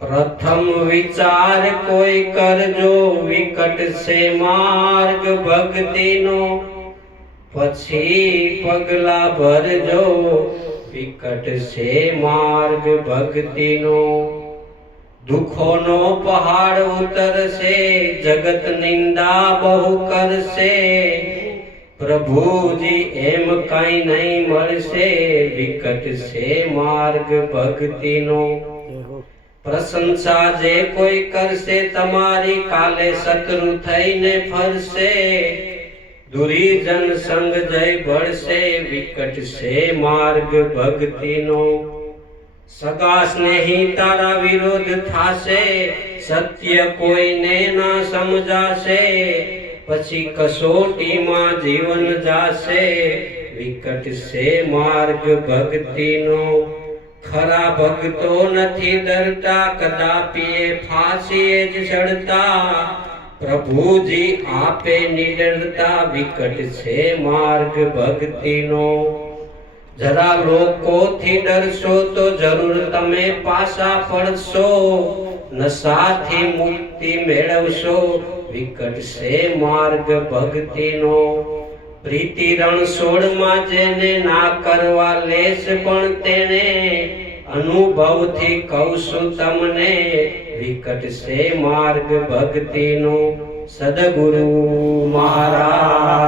પ્રથમ વિચાર કોઈ કરજો વિકટ છે માર્ગ ભક્તિનો પછી પગલા ભરજો વિકટ છે માર્ગ ભક્તિનો દુઃખોનો પહાડ ઉતરશે જગત નિંદા બહુ કરશે પ્રભુજી એમ કઈ નહીં મળશે વિકટ છે માર્ગ ભક્તિનો પ્રશંસા જે કોઈ કરશે તમારી કાલે શત્રુ થઈને ફરશે. દુરીજન સંગ જય ભળશે વિકટ છે માર્ગ ભક્તિનો. સગા સ્નેહી તારા વિરોધ થાશે, સત્ય કોઈને ના સમજાશે. પછી કસોટીમાં જીવન જાશે વિકટ છે માર્ગ ભક્તિનો. ખરા ભક્તો નથી ડરતા, કદાપી ફાંસીએ જ ચડતા પ્રભુજી આપે નિડરતા, વિકટ છે માર્ગ ભક્તિનો. જરા લોકોથી ડરશો તો જરૂર તમે પાછા પડશો. નશાથી મુક્તિ મેળવશો, વિકટ છે માર્ગ ભક્તિનો. પ્રીતિ રણછોડમાં જેને ના કરવા લેશ પણ તેને અનુભવથી કહું છું તમને વિકટ છે માર્ગ ભક્તિનો સદગુરુ મહારાજ.